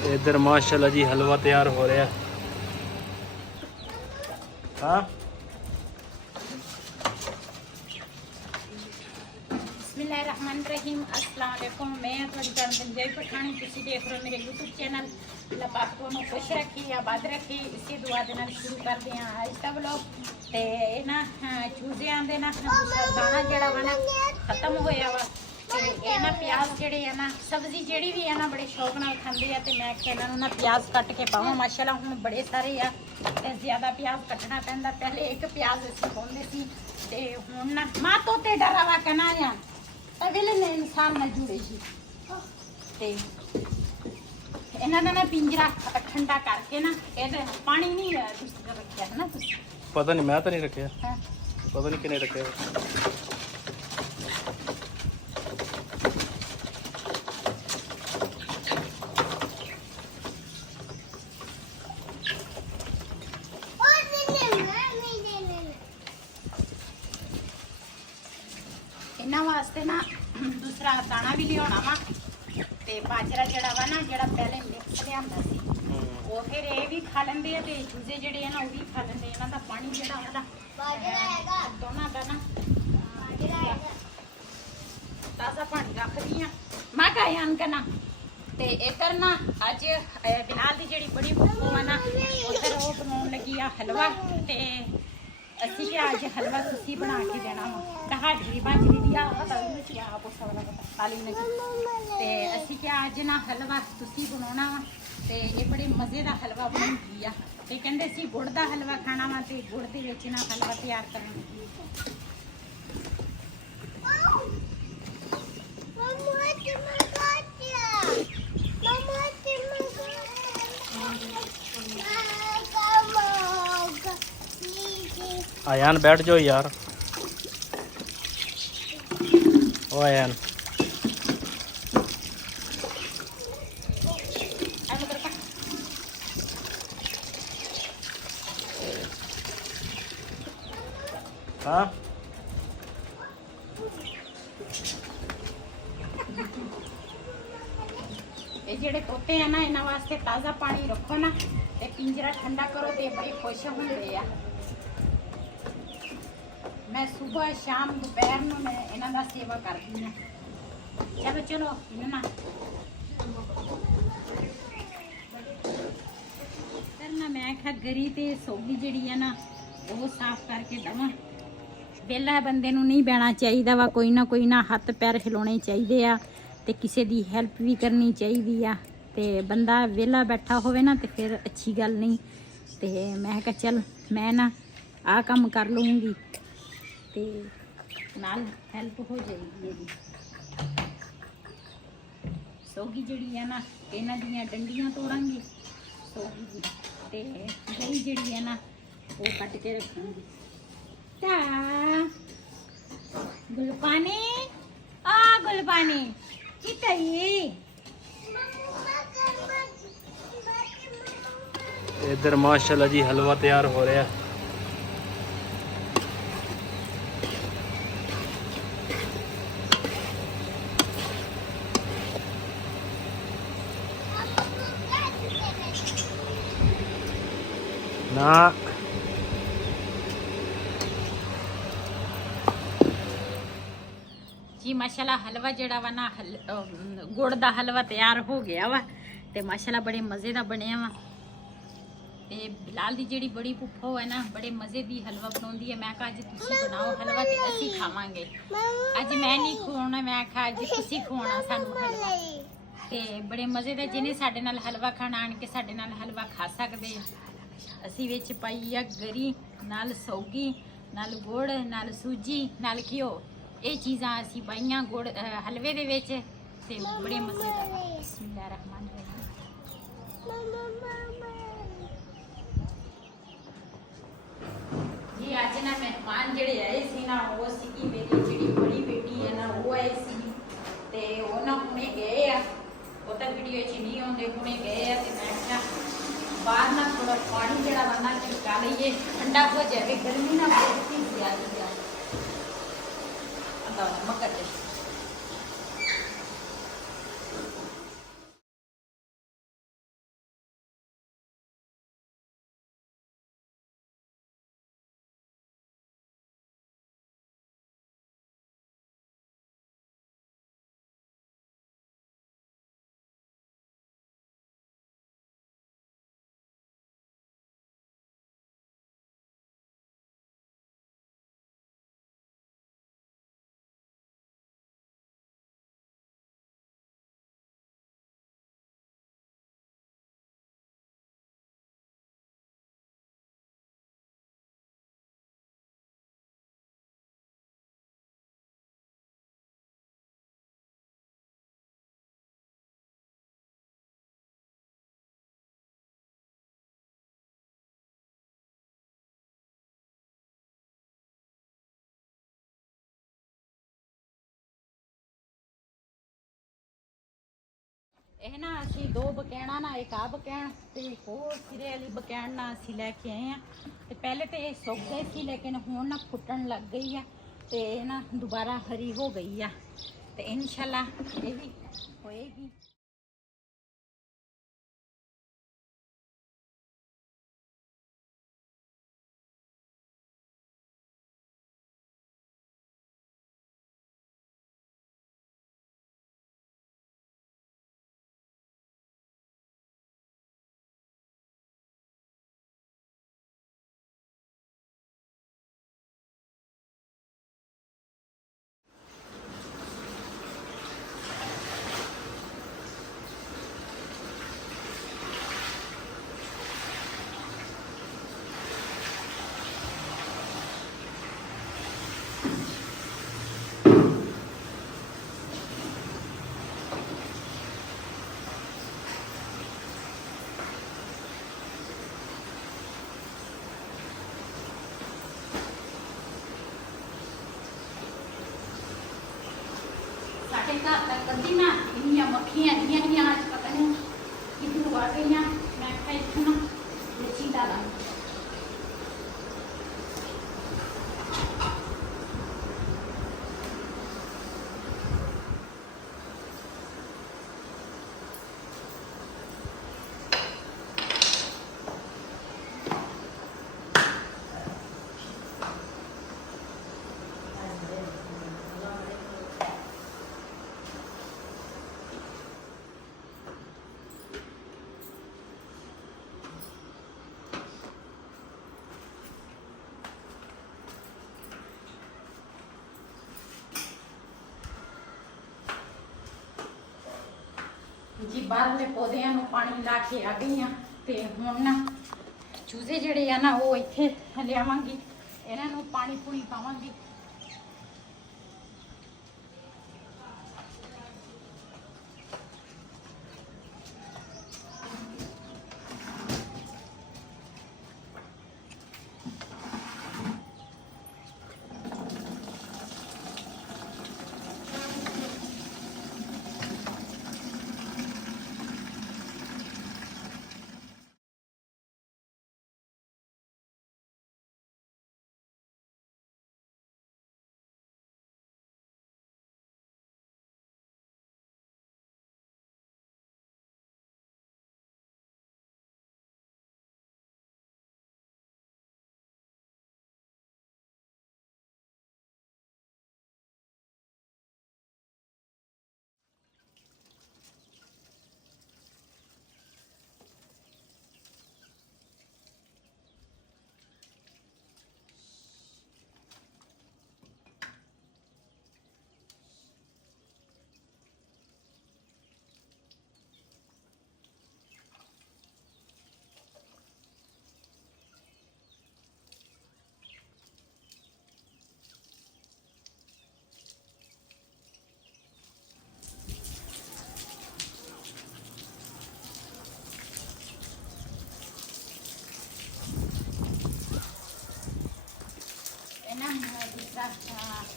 इधर माशाल्लाह जी हलवा तैयार हो रहा है। हाँ बिस्मिल्लाहिर्रहमानिर्रहीम। अस्सलाम वालेकुम। मैं थोड़ी जान पंजाबी पठानी, तुसी देख रहे हो मेरे यूट्यूब चैनल। अल्लाह पाक तुहानू खुश रखे, आबाद रखे, इसी दुआ दे नाल शुरू करते हैं आज का व्लॉग। ते ना चूजियां दे ना दाना जेड़ा वा ना खत्म होया वा, ते ये ना प्याज जेड़े है ना सब्जी जेड़ी भी है ना बड़े शौक नाल खांदे आ, ते मैं इन्हां नू ना प्याज कट के पावां। माशाल्लाह हुण बड़े सारे आ ते ज़्यादा प्याज कटना पैंदा। पहले एक प्याज असीं पाउंदे सी ते हुण ना मां तोते डरावा कना या तविले ने इंसान न जुड़े जी। ते इन्हां दा ना पिंजरा ठंडा करके ना इहदे पानी नहीं तुसीं रखिया है ना तुसीं? पता नहीं, मैं तो नहीं रखे। हाँ। पता नहीं किने रखे। इन्हां वास्ते ना दूसरा दाना भी लियाना वा, ते बाजरा जड़ा वा ना जड़ा पहले मिक्स लियांदा सी वो फिर ये भी खा लेंदे आ, ते चूजे जड़े है ना वो भी खा लेंदे। इन्हां दा पानी जड़ा है दोनों दा ना ताज़ा पानी रखदी आ मैं कायान करना। ते इधर ना अज बिलाल दी जड़ी बड़ी भूख है ना उधर वो बनाउण लगी आ हलवा। ते असी क्या अज हलवा तुसी बना के देना वा, हाजरी बाजरी दी काली लगी। ते असी क्या अज ना हलवा तुसी बनाना वा, ते ये बड़े मज़े का हलवा बनाई आ। ते कहंदे सी गुड़ दा हलवा खाना वा, ते गुड़ दे विच ना हलवा तैयार करन लगी। आयान बैठ जाओ यार। ओ आयान हाँ ये जेडे तोते हैं ना इन्हां वास्ते ताज़ा पानी रखो ना, ते पिंजरा ठंडा करो, ते बड़े खुश होंदे आ। मैं सुबह शाम दोपहर में मैं इन्हां दा सेवा करदी हां। चलो चलो इन्हां करना मैं आखा गरी ते सोगी जड़ी है ना वो साफ करके दवा। वेला बंदे नूं नहीं बहना चाहिए वा, कोई ना हत्थ पैर हिलाने चाहिए आ, ते किसी दी हेल्प भी करनी चाहिए आ। ते बंदा वेला बैठा होवे ना ते फिर अच्छी गल नहीं। ते मैं कहा चल मैं ना आ काम कर लूँगी, ते नाल हेल्प हो जाएगी। ये सोगी जड़ी है ना इन्हां दियां डंडियां तोड़ांगे सोगी दी, ते गरी जड़ी है ना वो कट के रखूँगी। ता गुलपानी आ गुलपानी कितई इधर माशाल्लाह जी हलवा तैयार हो रहा है। ना जी माशाल्लाह हलवा जड़ा वा ना गुड़ दा हलवा तैयार हो गया वा, ते माशाल्लाह बड़े मज़े दा बनया वा। ते बिलाल दी जेड़ी बड़ी भुप्पो है ना बड़े मज़े दी हलवा बनाउंदी है। मैं कहा अज तुसी बनाओ हलवा ते असी खावांगे। अज मैं नहीं खवाना, मैं आखा अज तुसी खवाना सानू हलवा। ते बड़े मज़े दा जिन्हें साडे नाल हलवा खाना आन के साडे नाल हलवा खा सकदे। असी विच पाई आ गरी नाल सौगी नाल गुड़ नाल सूजी नाल घिओ, ये चीज़ां असी पाइयां गुड़ हलवे दे विच, ते बड़े मज़ेदार। बिस्मिल्लाहिर्रहमानिर्रहीम। जी अज ना मेहमान जेडे आए सी ना वो सी मेरी जेडी बड़ी बेटी है ना वो आए सी, ते वो ना हुणे गए आ, वो तो वीडियो च नहीं आउंदे, हुणे गए आ। ते मैं क्या बाहर ना थोड़ा पानी जड़ा वा ना छिड़का लईए, ठंडा हो जाए, गर्मी ना बहुत ही ज्यादा मकर ਇਹ ਨਾ ਅਸੀਂ ਦੋ ਬਕੈਣਾ ਨਾ, ਇੱਕ ਆ ਬਕੈਣ ਤੇ ਇੱਕ ਉਹ ਸਿਰੇ ਵਾਲੀ ਬਕੈਣ ਨਾ ਅਸੀਂ ਲੈ ਕੇ ਆਏ ਆ। ਤੇ ਪਹਿਲੇ ਤੇ ਇਹ ਸੁੱਕ ਗਏ ਸੀ, ਲੇਕਿਨ ਹੁਣ ਨਾ ਫੁੱਟਣ ਲੱਗ ਗਈ ਆ ਤੇ ਇਹ ਨਾ ਦੁਬਾਰਾ ਹਰੀ ਹੋ ਗਈ ਆ। ਤੇ ਇਨਸ਼ਾਅੱਲਾ ਇਹ ਵੀ ਹੋਏਗੀ। ਸਾਡੇ ਘਰ ਤੱਕ ਕਦੀ ਨਾ ਇੰਨੀਆਂ ਮੱਖੀਆਂ ਇੰਨੀਆਂ ਅੱਜ ਪਤਾ ਨਹੀਂ ਕਿੱਥੋਂ ਆ ਗਈਆਂ। ਮੈਂ ਕਿਹਾ ਇੱਥੋਂ ਨਾ ਮਿਰਚੀ ਡਾਲਾਂ। जी बाहरले पौधिਆਂ ਨੂੰ ਪਾਣੀ ਲਾ ਕੇ ਆ ਗਈ ਆ ਤੇ ਹੁਣ ਨਾ ਚੂਜ਼ੇ ਜਿਹੜੇ ਆ ਨਾ ਉਹ ਇੱਥੇ ਲਿਆਵਾਂਗੀ, ਇਹਨਾਂ ਨੂੰ ਪਾਣੀ ਪੂਣੀ ਪਾਵਾਂਗੀ।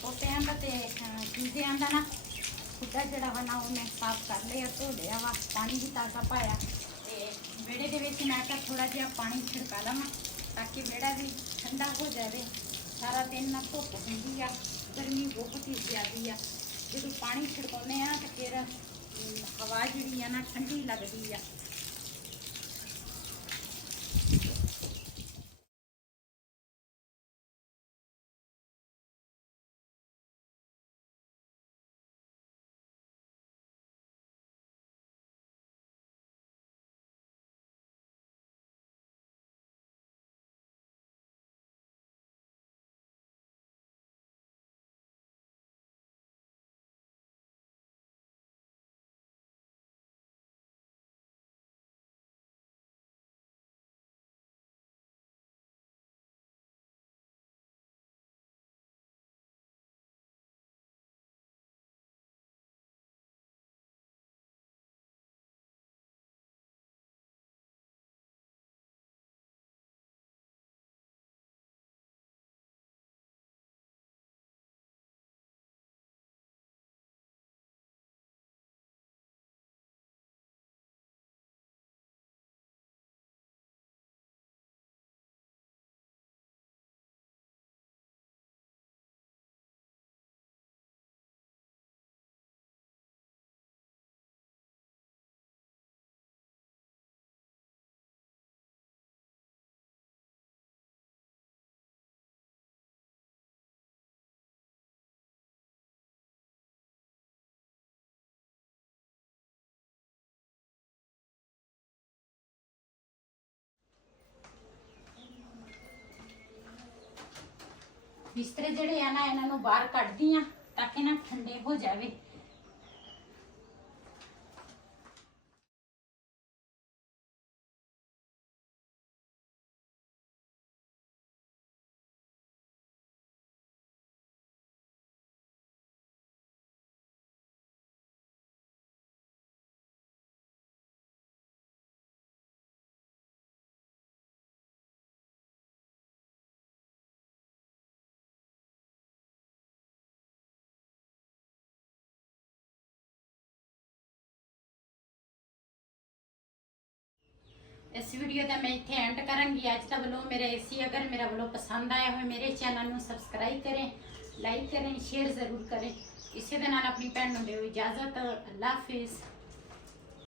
ਪੋਤਿਆਂ ਦਾ ਤੇ ਚੂਜ਼ਿਆਂ ਦਾ ਨਾ ਖੁੱਡਾ ਜਿਹੜਾ ਵਾ ਨਾ ਉਹ ਮੈਂ ਸਾਫ਼ ਕਰ ਲਿਆ, ਧੋ ਲਿਆ ਵਾ, ਪਾਣੀ ਵੀ ਤਾਜ਼ਾ ਪਾਇਆ। ਤੇ ਵਿਹੜੇ ਦੇ ਵਿੱਚ ਮੈਂ ਤਾਂ ਥੋੜਾ ਜਿਹਾ ਪਾਣੀ ਛਿੜਕਾ ਲਵਾਂ ਤਾਂ ਕਿ ਵਿਹੜਾ ਵੀ ਠੰਡਾ ਹੋ ਜਾਵੇ। ਸਾਰਾ ਦਿਨ ਨਾ ਧੁੱਪ ਹੁੰਦੀ ਆ, ਗਰਮੀ ਬਹੁਤ ਹੀ ਜ਼ਿਆਦੀ ਆ। ਜਦੋਂ ਪਾਣੀ ਛਿੜਕਾਉਂਦੇ ਆ ਤਾਂ ਫਿਰ ਹਵਾ ਜਿਹੜੀ ਆ ਨਾ ਠੰਡੀ ਲੱਗਦੀ ਆ। ਬਿਸਤਰੇ ਜਿਹੜੇ ਆ ਨਾ ਇਹਨਾਂ ਨੂੰ ਬਾਹਰ ਕੱਢਦੀ ਆ ਤਾਂ ਕਿ ਨਾ ਠੰਡੇ ਹੋ ਜਾਵੇ। इस वीडियो का मैं इतने एंड करूँगी आज का व्लॉग मेरा ऐसी। अगर मेरा व्लॉग पसंद आया हो मेरे चैनल में सब्सक्राइब करें, लाइक करें, शेयर ज़रूर करें। इसी के नाल अपनी भैन नूं दिओ इजाज़त। अल्लाह हाफिज़।